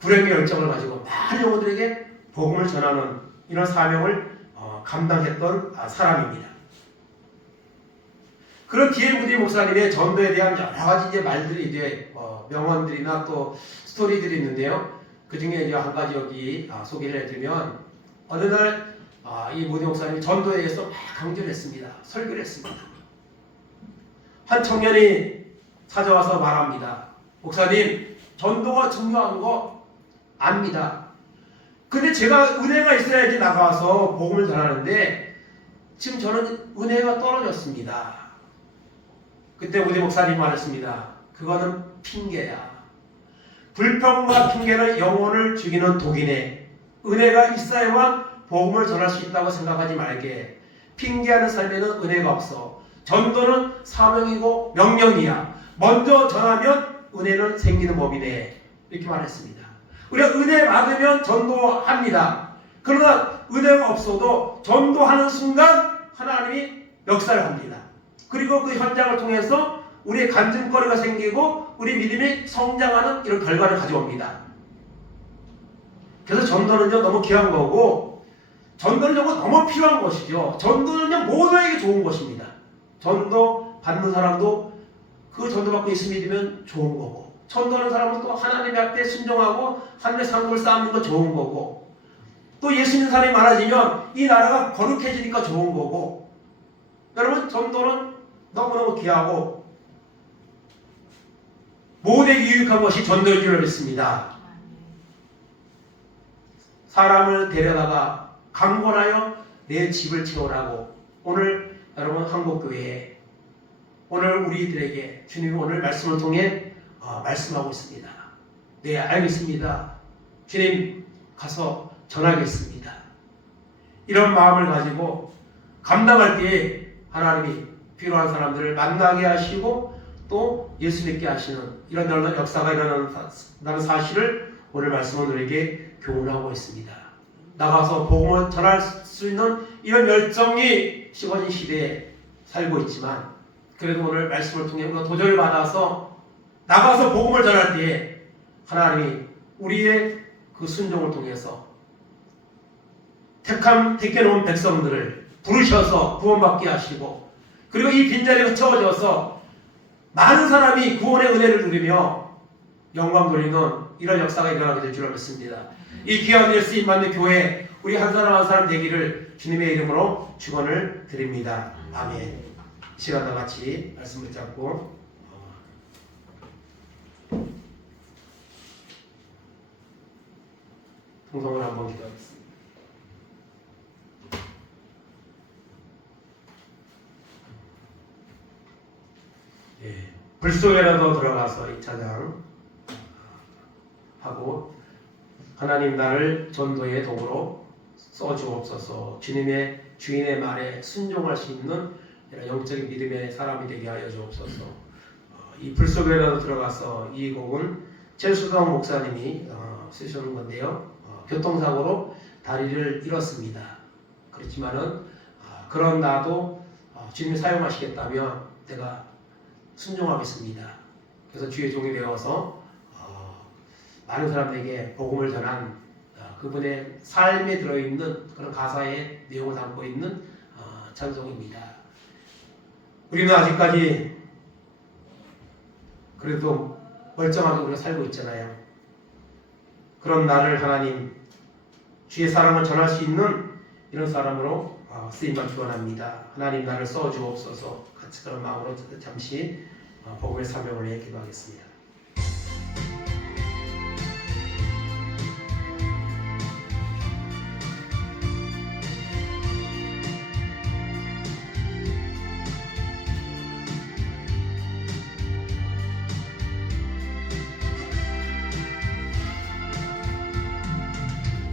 불행의 열정을 가지고 많은 영혼들에게 복음을 전하는 이런 사명을 감당했던 사람입니다. 그런 D.L. 무디 목사님의 전도에 대한 여러 가지 이제 말들이 이제 명언들이나 또 스토리들이 있는데요. 그 중에 이제 한 가지 여기 소개를 해드리면 어느 날 이 무디 목사님이 전도에 대해서 막 강조를 했습니다. 설교를 했습니다. 한 청년이 찾아와서 말합니다. 목사님, 전도가 중요한 거 압니다. 근데 제가 은혜가 있어야지 나가서 복음을 전하는데 지금 저는 은혜가 떨어졌습니다. 그때 우리 목사님 말했습니다. 그거는 핑계야. 불평과 핑계는 영혼을 죽이는 독이네. 은혜가 있어야만 복음을 전할 수 있다고 생각하지 말게. 핑계하는 삶에는 은혜가 없어. 전도는 사명이고 명령이야. 먼저 전하면 은혜는 생기는 법이네. 이렇게 말했습니다. 우리가 은혜 받으면 전도합니다. 그러나 은혜가 없어도 전도하는 순간 하나님이 역사를 합니다. 그리고 그 현장을 통해서 우리의 간증거리가 생기고 우리 믿음이 성장하는 이런 결과를 가져옵니다. 그래서 전도는요 너무 귀한 거고 전도는 너무 필요한 것이죠. 전도는요 모두에게 좋은 것입니다. 전도 받는 사람도 그 전도받고 예수 믿으면 좋은 거고 전도하는 사람은 또 하나님 앞에 순종하고 하나님의 상급을 쌓는 거 좋은 거고 또 예수 믿는 사람이 많아지면 이 나라가 거룩해지니까 좋은 거고 여러분 전도는 너무너무 귀하고 모두에게 유익한 것이 전도인 줄 믿습니다. 사람을 데려다가 강권하여 내 집을 채우라고 오늘 여러분 한국교회에 오늘 우리들에게 주님이 오늘 말씀을 통해 말씀하고 있습니다. 네, 알겠습니다. 주님 가서 전하겠습니다. 이런 마음을 가지고 감당할 때에 하나님이 필요한 사람들을 만나게 하시고 또 예수 믿게 하시는 이런 역사가 일어나는 사실을 오늘 말씀은 우리에게 교훈하고 있습니다. 나가서 복음을 전할 수 있는 이런 열정이 식어진 시대에 살고 있지만 그래도 오늘 말씀을 통해 우리가 도전을 받아서 나가서 복음을 전할 때에 하나님이 우리의 그 순종을 통해서 택해놓은 백성들을 부르셔서 구원받게 하시고 그리고 이 빈자리가 채워져서 많은 사람이 구원의 은혜를 누리며 영광 돌리는 이런 역사가 일어나게 될 줄 믿습니다. 이 귀한 일 쓰임받는 교회 우리 한 사람 한 사람 되기를 주님의 이름으로 축원을 드립니다. 아멘. 시간 다 같이 말씀을 잡고 통성을 한번 기도하겠습니다. 불 속에라도 들어가서 이 찬양 하고 하나님 나를 전도의 도구로 써주옵소서. 주님의 주인의 말에 순종할 수 있는 이런 영적인 믿음의 사람이 되게 하여 주옵소서. 이 불 속에라도 들어가서 이 곡은 최수성 목사님이 쓰시는 건데요. 교통사고로 다리를 잃었습니다. 그렇지만은 그런 나도 주님이 사용하시겠다면 내가 순종하겠습니다. 그래서 주의 종이 되어서 많은 사람들에게 복음을 전한 그분의 삶에 들어있는 그런 가사의 내용을 담고 있는 찬송입니다. 우리는 아직까지 그래도 멀쩡하게 우리가 살고 있잖아요. 그런 나를 하나님 주의 사랑을 전할 수 있는 이런 사람으로 쓰임받기 원합니다. 하나님 나를 써주옵소서. 같이 그런 마음으로 잠시 복음의 사명을 위해 기도하겠습니다.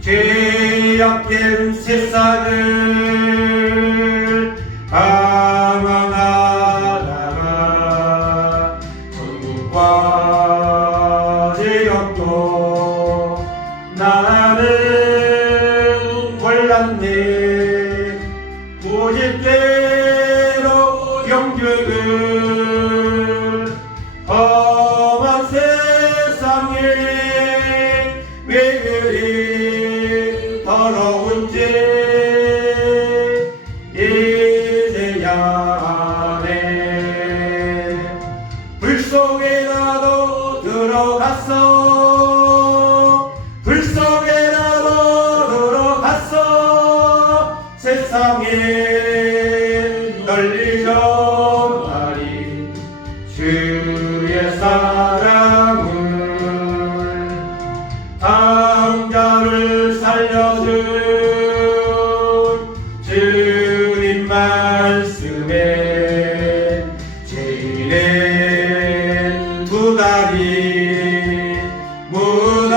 죄악된 세상을 방황하다가 천국과 지옥도 나는 몰랐네. 고집대로 영적을 널리 전하리 주의 사랑을 다음 자를 살려준 주님 말씀에 죄인의 두 다리 무너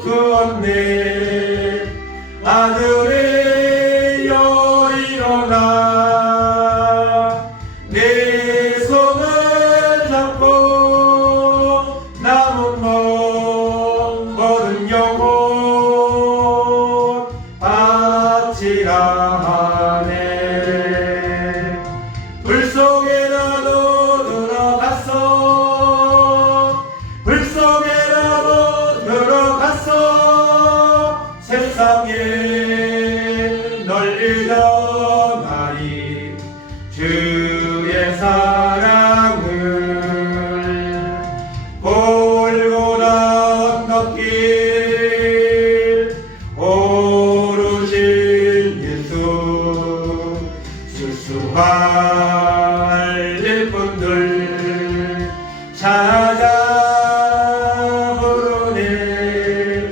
그었네 아들이여 일어나 내 손을 잡고 남은 모든 영혼 바치라 하네 불 속에 나도 들어갔어 불 속에 나도 들어갔어 세상에 널리 전하리 주의 사랑을 골고다 언덕길 오르신 예수 수수할 일꾼들 찾아 부르네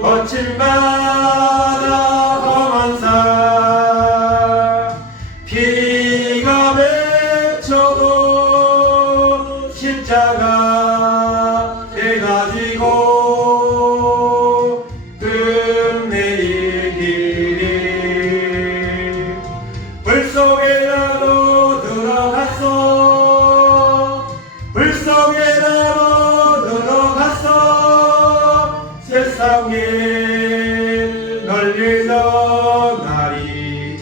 거친 바다 험한 산 피가 맺혀도 십자가 돼가지고 끝내 이 길이 불 속에 나도 들어갔어 불 속에 나도 들어갔어 세상에 널리 전하리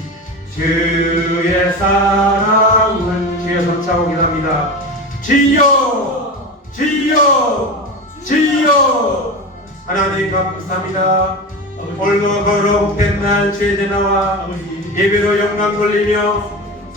주의 사랑을 주의 손차고 기도합니다 주여 주여 주여 하나님 감사합니다 오늘도 거룩된 날 주의 나와 예배로 영광 돌리며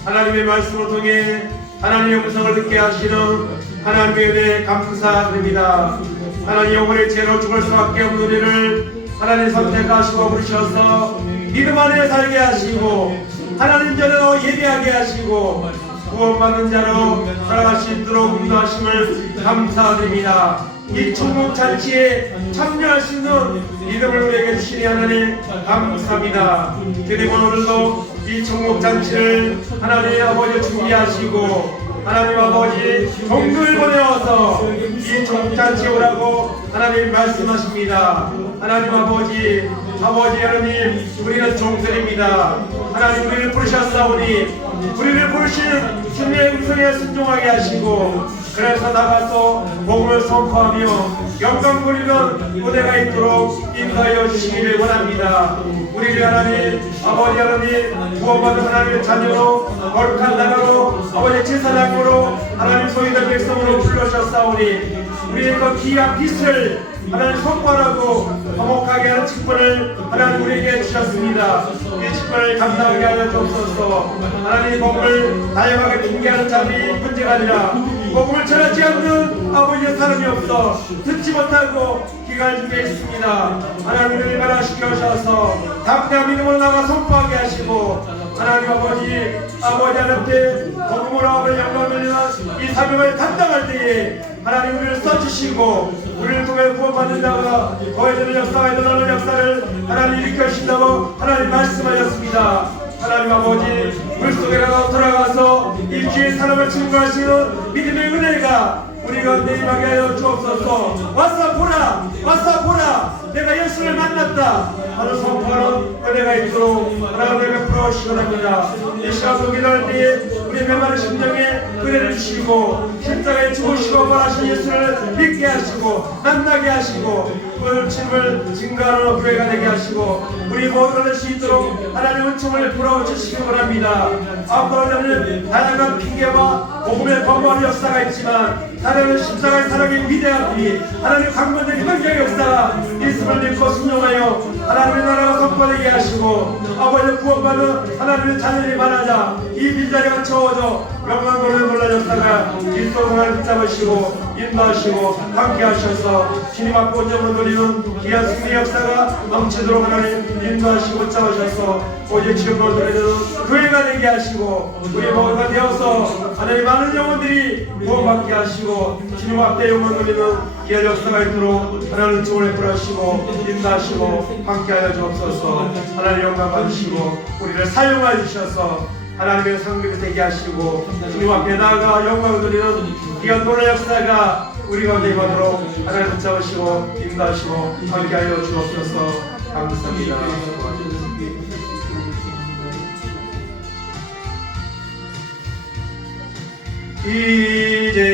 하나님의 말씀을 통해 하나님의 음성을 듣게 하시는 하나님의 은혜에 감사드립니다. 하나님 영혼의 죄로 죽을 수밖에 없는 우리를 하나님 선택하시고 부르셔서 믿음 안에 살게 하시고 하나님 전으로 예배하게 하시고 구원받는 자로 살아갈 수 있도록 인도하심을 감사드립니다. 이 천국잔치에 참여할 수 있는 믿음을 우리에게 주시니 하나님 감사합니다. 그리고 오늘도 이 천국잔치를 하나님 아버지 준비하시고 하나님 아버지 종교를 보내어서 이 천국잔치에 오라고 하나님 말씀하십니다. 하나님 아버지 하나님 우리는 종들입니다. 하나님 우리를 부르셨사오니 우리를 부르시는 주님의 음성에 순종하게 하시고 그래서 나가서 복음을 선포하며 영광 돌리는 무대가 있도록 인도하여 주시기를 원합니다. 우리를 하나님 아버지 하나님 구원받은 하나님의 자녀로 거룩한 나라로 아버지 제사장으로 하나님 소유된 백성으로 불러주셨사오니 우리의 그 귀한 빛을 하나님 선포하라고 화목하게 하는 직분을 하나님 우리에게 주셨습니다. 이 직분을 감당하게 하여 주옵소서. 하나님 복음을 다양하게 핑계하는 자들이 문제가 아니라 복음을 전하지 않는 아버지의 사람이 없어 듣지 못하고 기갈 중에 있습니다. 하나님을 발화시켜 주셔서 담대한 믿음으로 나가 선포하게 하시고 하나님 아버지 하나님께 복음으로 아버지 영광을 돌리는 이 사명을 감당할 때에 하나님 우리를 써주시고 우리를 통해 구원받는 자가 더해지는 역사가 일어나는 역사를 하나님 일으켜주신다고 하나님 말씀하셨습니다. 하나님 아버지 물속에라도 돌아가서 일주일 사람을 증거하시는 믿음의 은혜가 우리 가운데 임하게 하여 주옵소서. 와서 보라 와서 보라 내가 예수를 만났다 하는 선포하는 은혜가 있도록 하나님 베풀어 주시옵소서. 이 시간도 기도할 때에 우리 메마른 심령에 은혜를 주시고 십자가에 죽으시고 부활하신 예수를 믿게 하시고 만나게 하시고 그 짐을 증거하는 교회가 되게 하시고 우리 모두가 될 수 있도록 하나님 은총을 불어주시기 원합니다. 앞으로는 다양한 핑계와 복음의 범범 역사가 있지만 하나님은 십자가의 사랑의 위대함이 하나님 강건된 현장의 역사가 있음을 믿고 순종하여 하나님의 나라가 선포되게 하시고 아버지 구원받는 하나님의 자녀들이 많아자 이 빈자리가 채워져 영광 돌려 놀라 역사가 그리스도 하나님 붙잡으시고 인도하시고 함께 하셔서 주님 앞에 온전을 돌리는 귀한 승리 역사가 넘치도록 하나님 인도하시고 짜오셔서 오직 지금을 돌리는 교회가 되게 하시고 우리 모두가 되어서 하나님 많은 영혼들이 구원받게 하시고 주님 앞에 영혼 돌리는 귀한 역사가 있도록 하나님 주원에 풀어주시고 인도하시고 함께하여 주옵소서. 하나님 영광 받으시고 우리를 사용하여 주셔서 하나님의 상급이 되게 하시고 주님 앞에 나아가 영광을 돌리는 귀한 노래 역사가 우리 가운데 임하도록 하나님 붙잡으시고 인도하시고 함께하여 주옵소서. 감사합니다.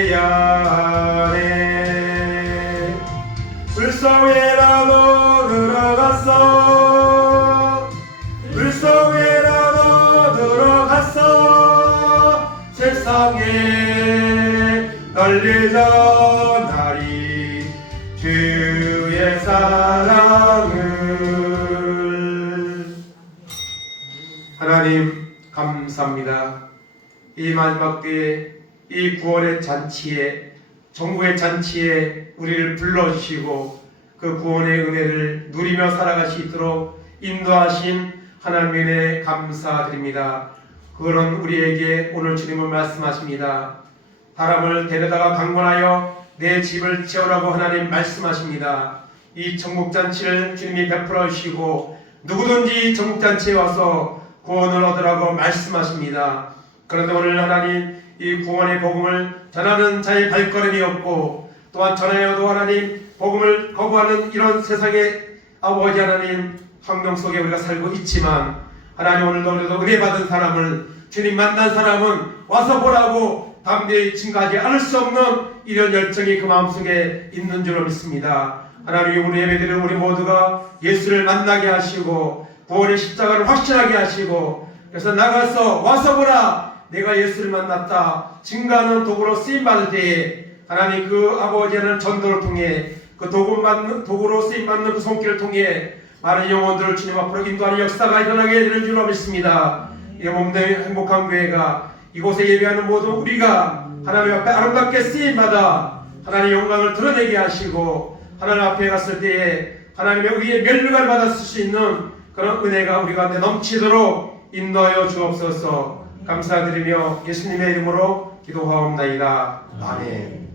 이제야 내 불성에라도 들어갔어 불성에라도 들어갔어 세상에 널리 전하리 주의 사랑을. 하나님 감사합니다. 이 마지막 때에 이 구원의 잔치에 정부의 잔치에 우리를 불러주시고 그 구원의 은혜를 누리며 살아갈 수 있도록 인도하신 하나님의 은혜 감사드립니다. 그런 우리에게 오늘 주님은 말씀하십니다. 사람을 데려다가 강권하여 내 집을 지으라고 하나님 말씀하십니다. 이 정복잔치를 주님이 베풀어 주시고 누구든지 정복잔치에 와서 구원을 얻으라고 말씀하십니다. 그런데 오늘 하나님 이 구원의 복음을 전하는 자의 발걸음이었고 또한 전하여도 하나님 복음을 거부하는 이런 세상의 아버지 하나님 환경 속에 우리가 살고 있지만 하나님 오늘도 우리도 은혜 받은 사람을 주님 만난 사람은 와서 보라고 담대히 증가하지 않을 수 없는 이런 열정이 그 마음속에 있는 줄로 믿습니다. 하나님 오늘 예배드리는 우리 모두가 예수를 만나게 하시고 구원의 십자가를 확신하게 하시고 그래서 나가서 와서 보라 내가 예수를 만났다 증거하는 도구로 쓰임받을 때에 하나님 그 아버지는 전도를 통해 그 도구로 쓰임받는 그 손길을 통해 많은 영혼들을 주님 앞으로 인도하는 역사가 일어나게 되는 줄로 믿습니다. 이 몸된 행복한 교회가 이곳에 예배하는 모든 우리가 하나님 앞에 아름답게 쓰임받아 하나님의 영광을 드러내게 하시고 하나님 앞에 갔을 때에 하나님의 우리의 면류관을 받았을 수 있는 그런 은혜가 우리 가운데 넘치도록 인도하여 주옵소서. 감사드리며 예수님의 이름으로 기도하옵나이다. 아멘.